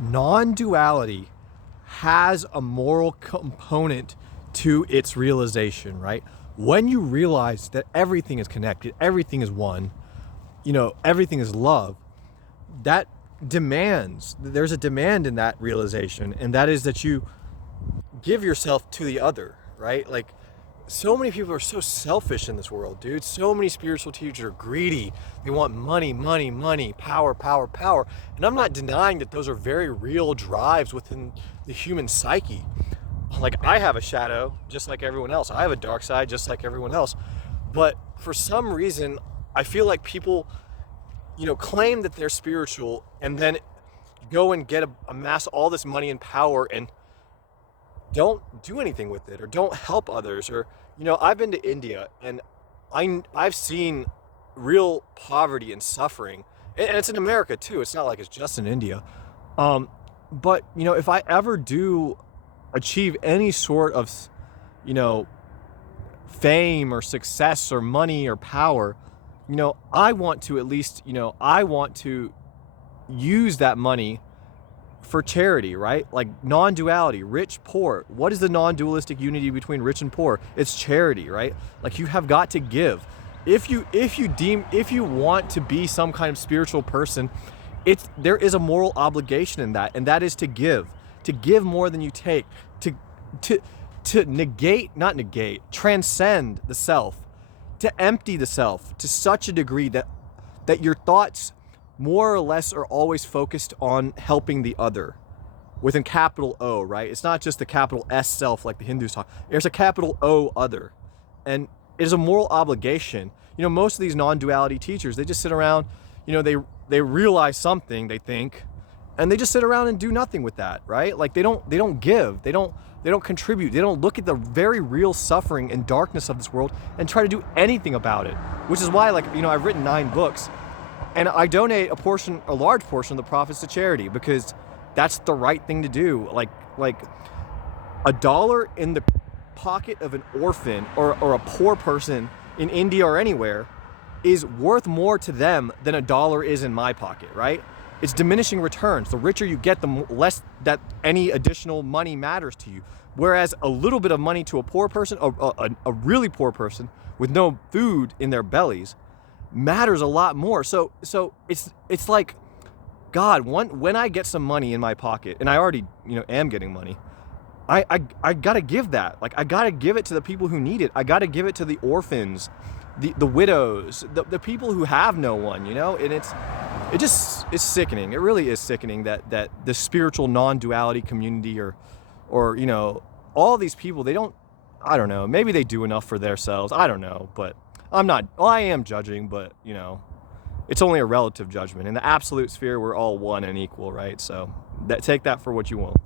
Non-duality has a moral component to its realization, right? When you realize that everything is connected, everything is one, everything is love, that there's a demand in that realization, and that is that you give yourself to the other, right? Like, so many people are so selfish in this world, dude. So many spiritual teachers are greedy. They want money, money, money, power, power, power. And I'm not denying that those are very real drives within the human psyche. Like, I have a shadow just like everyone else. I have a dark side just like everyone else. But for some reason, I feel like people, claim that they're spiritual and then go and amass all this money and power and don't do anything with it, or don't help others. Or I've been to India, and I've seen real poverty and suffering, and it's in America too. It's not like it's just in India. But if I ever do achieve any sort of fame or success or money or power, I want to at least I want to use that money for charity, right? Like non-duality, rich, poor. What is the non-dualistic unity between rich and poor? It's charity, right? Like, you have got to give. If you want to be some kind of spiritual person, there is a moral obligation in that, and that is to give more than you take, to transcend the self, to empty the self to such a degree that your thoughts more or less are always focused on helping the other, with a capital O, right? It's not just the capital S self like the Hindus talk. There's a capital O other. And it is a moral obligation. Most of these non-duality teachers, they just sit around, they realize something, they think, and they just sit around and do nothing with that, right? Like, they don't give, they don't contribute, they don't look at the very real suffering and darkness of this world and try to do anything about it. Which is why, I've written 9 books. And I donate a large portion of the profits to charity, because that's the right thing to do. Like $1 in the pocket of an orphan or a poor person in India or anywhere is worth more to them than $1 is in my pocket, right? It's diminishing returns. The richer you get, the less that any additional money matters to you. Whereas a little bit of money to a poor person, a really poor person with no food in their bellies, matters a lot more. So it's like, God, when I get some money in my pocket, and I already am getting money, I gotta give that. Like, I gotta give it to the people who need it. I gotta give it to the orphans, the widows, the people who have no one, and it's sickening. It really is sickening that the spiritual non-duality community or all these people, I don't know, maybe they do enough for themselves. I don't know, but I am judging, but it's only a relative judgment. In the absolute sphere, we're all one and equal, right? So take that for what you want.